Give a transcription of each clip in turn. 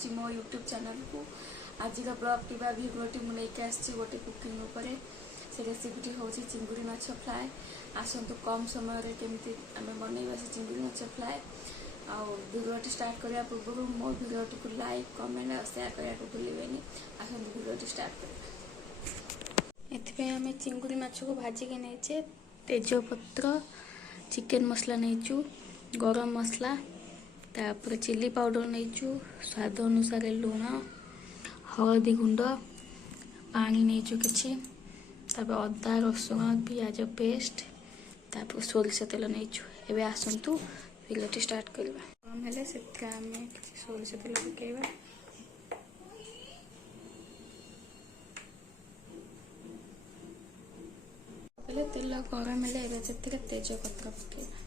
करुच्ची मो YouTube channel को। आज का ब्लॉग टी भिडियोटी मुझे आसी गोटे कुकिंग उपरे से रेसिपीटी हूँ चिंगुड़ी माछ फ्राए। आसतु कम समय केमती आम बनइबा से चिंगुड़ी माछ फ्राए। भिडियोटी स्टार्ट करने पूर्व मो भिडियोटी को लाइक कमेंट और शेयर करने को भूलें। आसतु भिडियोटी स्टार्ट कर आम चिंगुड़ी माछ को भाजिक नहीं तेजपत्र चिकेन मसला नहीं गरम मसला तापर चिली पाउडर नहीं स्वाद अनुसार लुण हलदी गुंड पानी नहीं कि अदा रसुण पियाज पेस्ट तापर सोरिष तेल नहीं एवं आसतु भिडियोटी स्टार्ट करवा। गरम हेले से आम सोरिष तेल पकेवा तेल गरम हेले से तेजपत्र पकेवा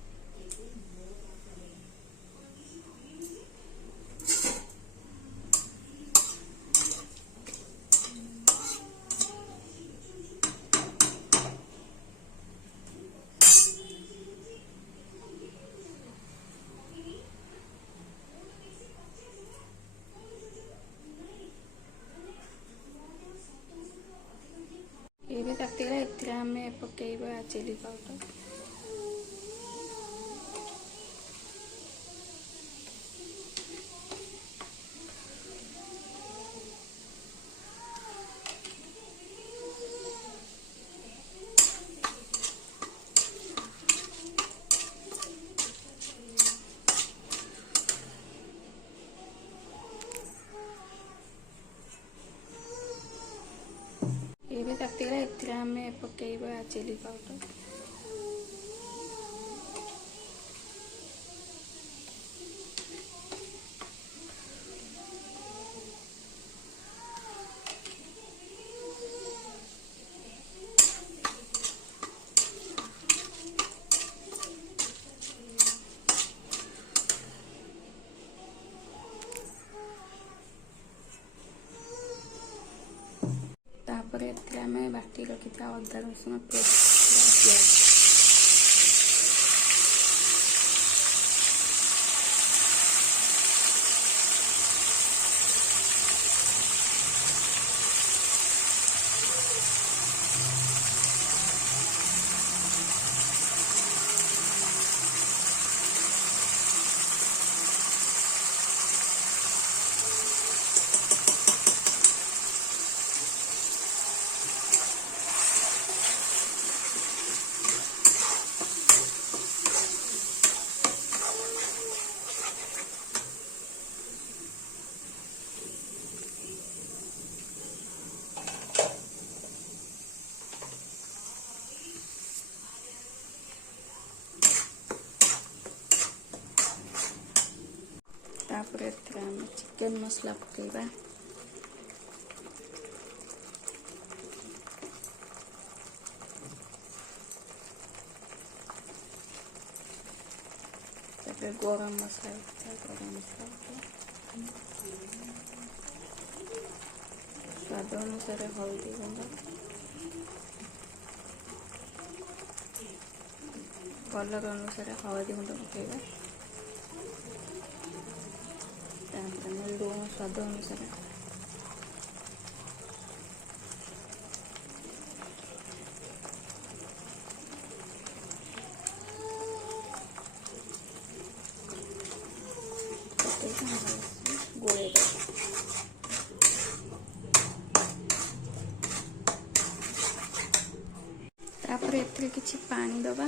ये तातीगला एथिरे आम पकेबा चिली पाउडर ये तातीगला एथिरे आम पकेबा चिली पाउडर आम बाटी रखी अदा रसुण पेस्ट चिकेन मसला पकेबा गरम मसला स्वाद अनुसार हल्दी गुंड कलर अनुसार हल्दी गुंड पकेबा लुण स्वाद अनुसार गोले तापर एथिरे किछि पानी दबा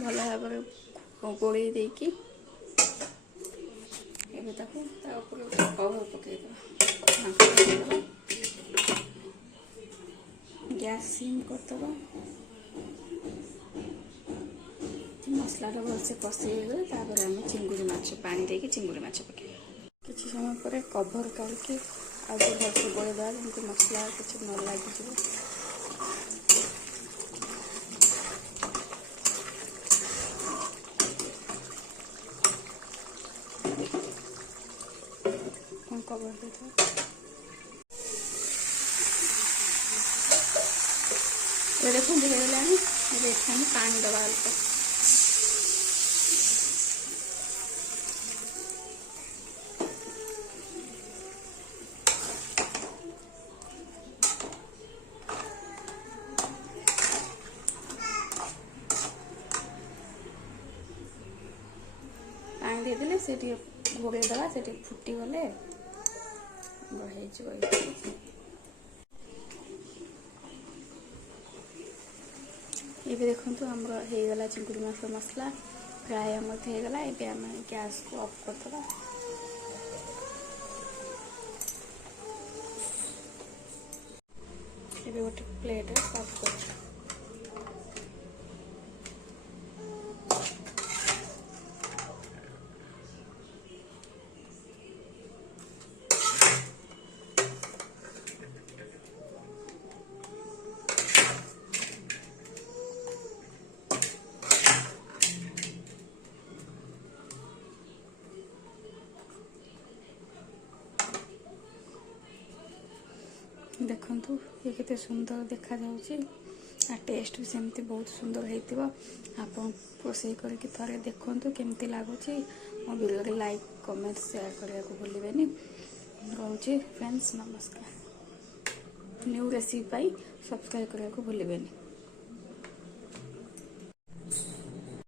भल भाव गोल कवर पकईद गैस सिम करदे मसला भलसे कषिगले आम चिंगुड़ी माछ पानी देके चिंगुड़ी माछ पकई किसी समय पर कवर करके आगे भलसे गोलेदेवा जमी मसला किसी न लगे। कवर देते ଏବେ ଦେଖନ୍ତୁ ହେଇଗଲାଣି। ଏବେ ଏଠି ଆମେ ପାଣି ଦେବା ଅଳ୍ପ। ପାଣି ଦେଇଦେଲେ ସେ ଟିକେ ଘୋଡ଼େଇ ଦେବା, ସେ ଟିକେ ଫୁଟିଗଲେ ହେଇଯିବ। ଏବେ ଦେଖନ୍ତୁ ଆମର ହେଇଗଲା ଚିଙ୍ଗୁଡ଼ି ମାଛ ମସଲା ଫ୍ରାଏ ଆମର ହେଇଗଲା। ଏବେ ଆମେ ଗ୍ୟାସକୁ ଅଫ୍ କରିଦେବା। ଏବେ ଗୋଟେ ପ୍ଲେଟ୍ରେ ସର୍ଭ କରୁଛୁ। ଦେଖନ୍ତୁ ये केते सुंदर देखा जाउची आ टेस्ट भी सेमती बहुत सुंदर हेतिबो। आपण रोषेई करके थरे देखंतु केमती लागुची। मो वीडियो रे लाइक कमेंट शेयर करिया को भूलिबेनी। रहउची फ्रेंड्स, नमस्कार। न्यू रेसिपी पाई सब्सक्राइब करिया को भूलिबेनी।